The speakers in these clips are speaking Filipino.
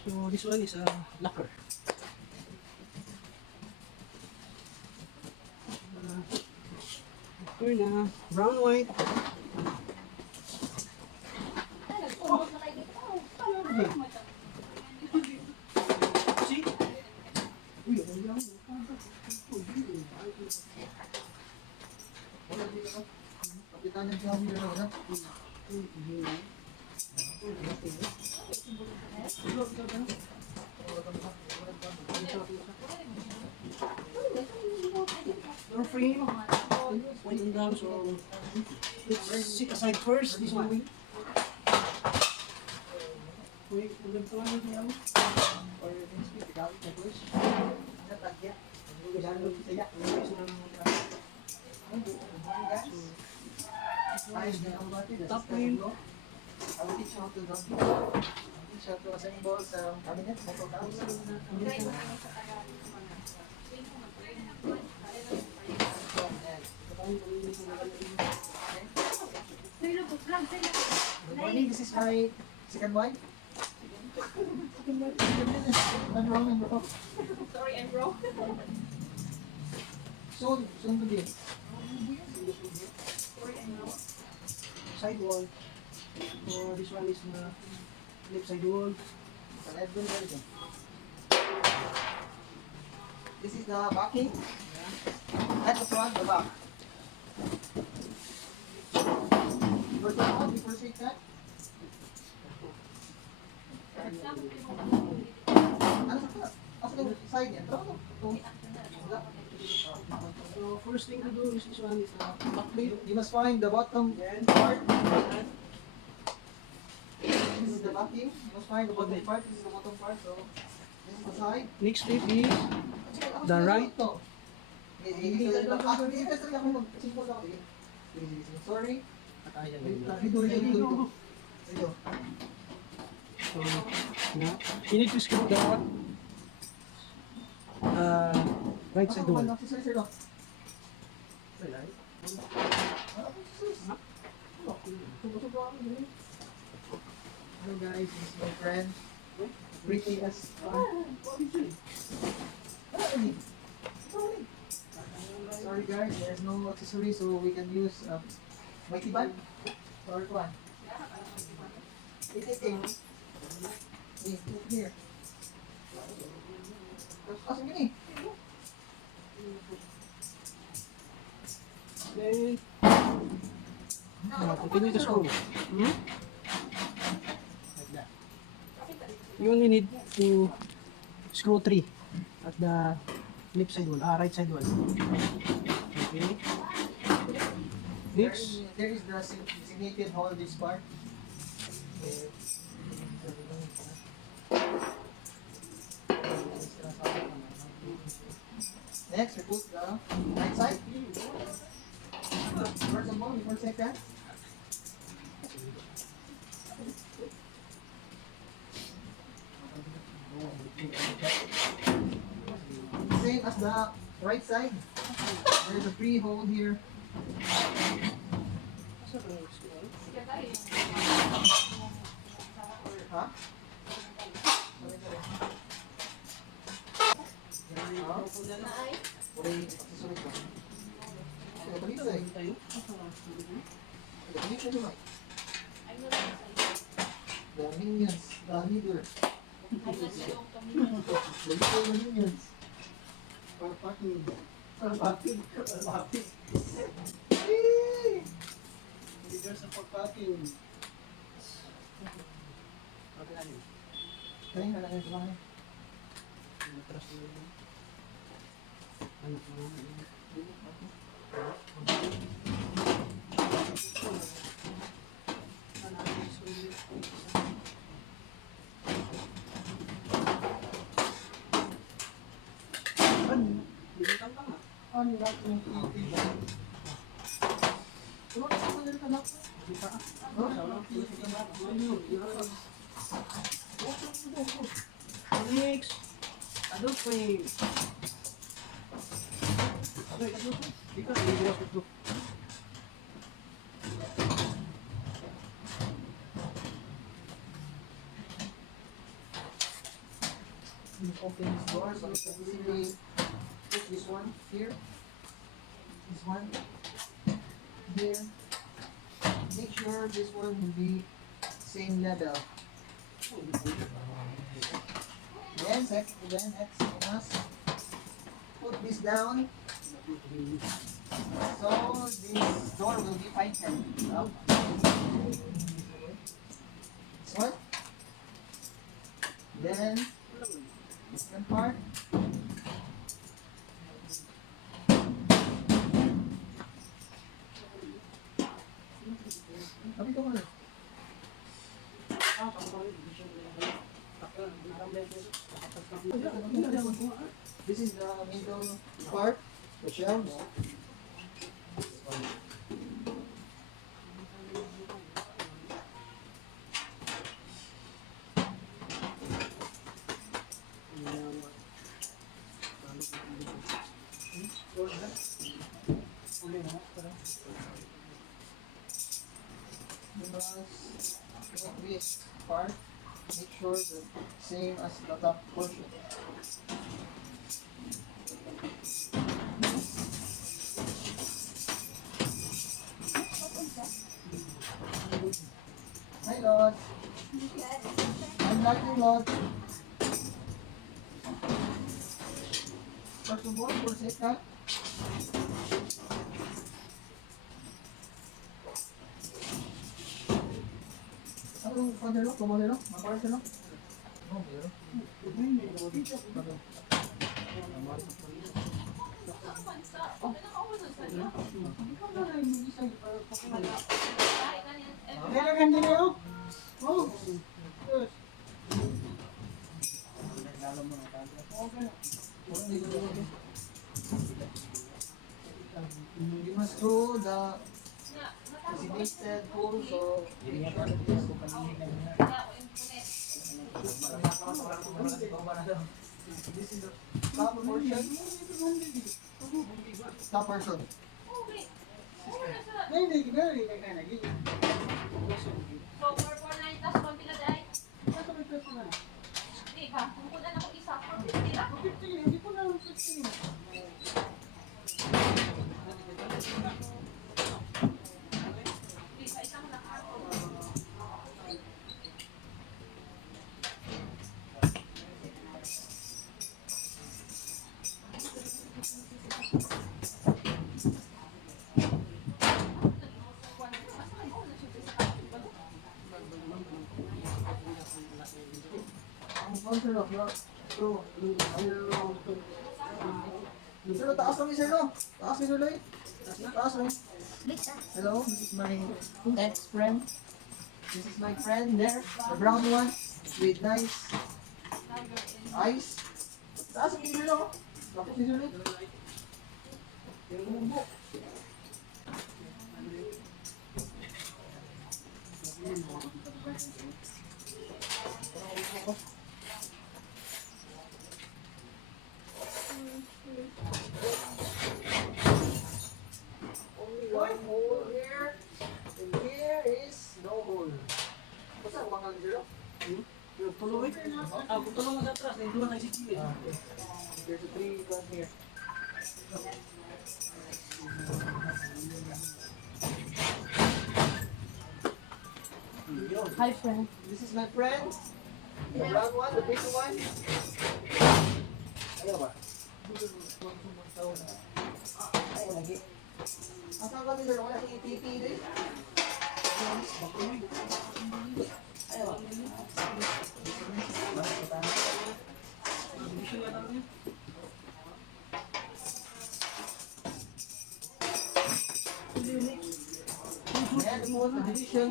So this one is a lacquer. Lacquer na brown white. See? Uy, ang yaman. Kapitan yung kami na wala. Door frame. White and brown. So let's sit aside first. This one. Wait, magandang niya. Or next week, ikaw na push. Natagya. Top frame. I will teach you how to do. Teach you how to assemble sa cabinet. Good morning, this is my second wife. I'm wrong, bro. Sorry, I'm wrong. Soon to be. Sorry, I'm wrong. Side wall. So this one is the left side wall. This is the backing. At the front, the back. Before the out, before shake that. Ano sa side niya? So first thing to do is this one is the back plate. You must find the bottom part. This is the backing. You must find the bottom part. This is the bottom part. So this is the side. Next step is the right. Sorry. So now you need to screw the right side wall. Hello guys, this is my friend. Pretty as Sorry guys, there's no accessory so we can use mighty band or one. Here. Asan yun eh? Then continue to screw. Like that. You only need to screw 3 at the left side wall, right side wall. Okay. Next. There is the designated hole this part. Next, we put the right side. First of all, before second. Same as the right side. There is a free hole here. Huh? The minions, the leader. The minions. For parking. Leaders of parking. Kaya nga lang ito lang. Anak mo. Ano lang yung TV? Ano ka sa kanila na? Next, adult frame. Because we have to do. open this door, so you can easily put this one here, this one here. Make sure this one will be same level. Then next us put this down. So this door will be tightened up. This one. Then this one part. Sabi ko muna. This is the middle part, the shelves. This part, make sure the same as the top portion. Hi Lord. I'm lighting Lord. First of all, for safety. Ano father lo? Kumuli lo? Mapalit lo? Oh, meron. Kailangan din yun. Oh. You must screw the designated hole, so make sure that this this is the top portion. Top portion. Hindi, very kaya So, 449 tas pambila dahil. Di ba? Tungkol na ako isa. 450 lang. 15, hindi ko na 15. Di ba? Isang lakas. Sir, no? Sir, taas kami sir, no? Taas kami sir, Lloyd. Taas kami. Hello, this is my ex-friend. This is my friend there, the brown one, with nice eyes. Taas kami sir, no? Tapos si sir, Lloyd. Yung bumbo. Only one hole here, and here is no hole. Basta mga zero. Tuloy. Tuloy na atras, hindi na tayo si There's a three gun here. Hi, friend. This is my friend. The brown one, the big one. Ayaw ba? Ayaw lagi. Asan ka nila? Wala si TP din. Ayaw ba? Ayan, ito po, division.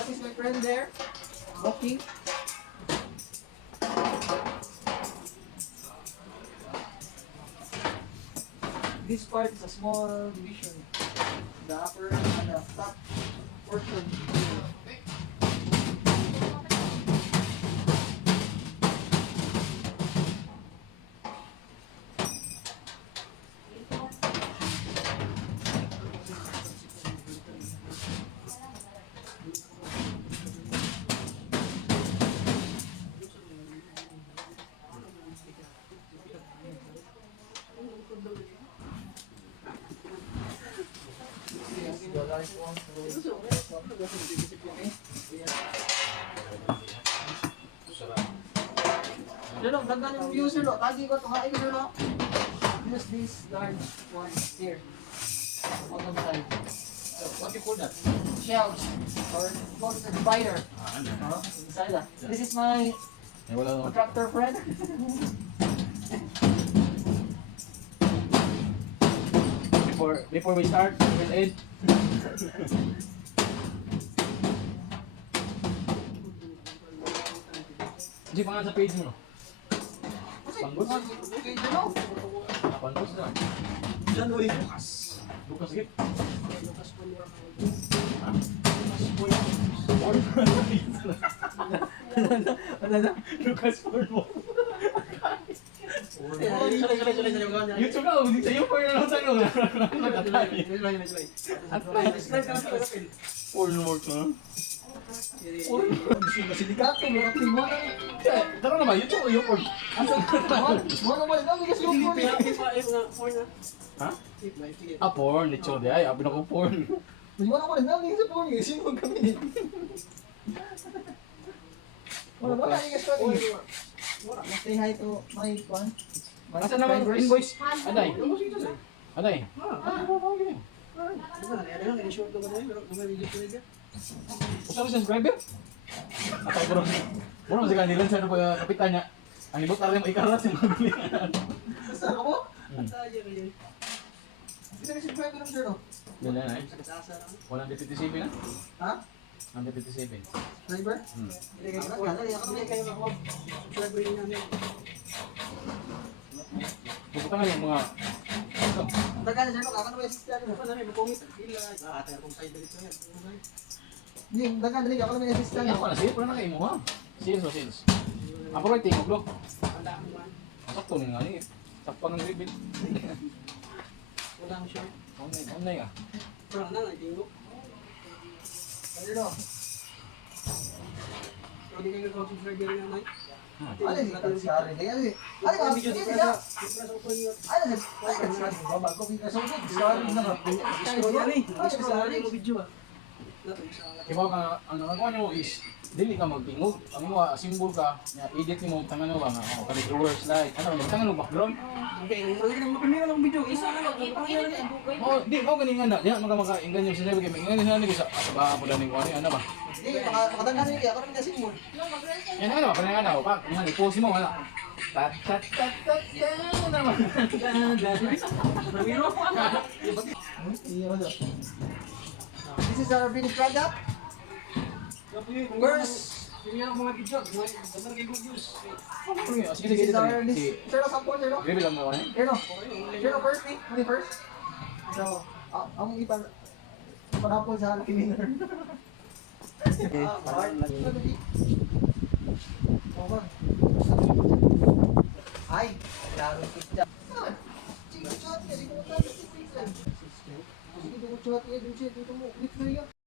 That is my friend there, walking. This part is a small division. the upper and the top portion. The large one. Sir, no, ganda yung view, sir, no. Tagi ko, tuhain ko, sir, no. Use this large one here. On the side. What you call that? Shelves. Or call it a divider. Inside that. This is my Eh, wala naman. contractor friend. Before we start, we'll end. Di pa nga sa page mo. Panggos? Okay, you know. Panggos na. Diyan o Lucas. Bukas git. Lucas Pulwar. Ano na? Lucas Pulmo. YouTube na, hindi sa'yo po yung lang sa'yo. Pornworks na. Siligato, mga timona. Tara na ba? YouTube o YouTube? Mga naman, ang bigas yung porn. Ha? Ah, porn. Lechon. Ay, abin ako porn. Mga naman, ang bigas yung porn. Sino ang kami? Wala mo na, ang bigas yung porn. Say hi to my one. Asa naman invoice? Aday. Aday. Usa ba subscriber? Atay ko ron. Mura sa kanila sa ano pa kapitan niya. Ang ibot alam ikarat yung mabili. Basta ako mo? Ito na subscribe ng sir, no? Yan na eh. Walang deputy CP na? Ha? Ang deputy CP. Driver? Pupunta nga yung mga... Taga na sir, no? Kakan mo yung assistant, no? Hindi, daga na ako naman yung assistant. Ako na siya, wala na kayo mo ha. Sales o sales? Ako rin tingog lo. Sakto na nga niya. Sakto ng rebuild. Walang siya. Online ah. Parang na, nagtinggo. Ano, no? Hindi kayo subscriber na nay. Ano yung sorry? Ano yung video dito? Ano yung babago? Sorry na nga. Ano video ah. Iba ka, ano nyo is, dili ka magtingog. Ang mo, symbol ka, edit mo, tangan ba nga, kali drawer slide, tangan mo background. Okay, mapamira lang video. Isa na lang. Ipakita na lang. Oh, di, ako ganing nga, di, maka-inggan yung sinabi kayo, inggan yung sinabi sa ba, po daning ko, ano ba? Hindi, makatanggan nyo ako naman kasi mo. Yan ano, kanina nga ako, pak, yan, i-post mo, ano? Tat, tat, tat, tat, naman. Ramiro. This is our finished product. First, Hindi ako mga video. Dapat kayo views. Sige, this sige, is our sige. list. Sir, sample, sir, no? Reveal lang mo ako, eh? Sir, no? Sir, no, first, eh? Ano yung first? So, ang ipanapol sa cleaner. Ay, klaro kita. Sige, chat niya. Sige, chat niya. Sige, chat niya. Dito mo. Click na yan.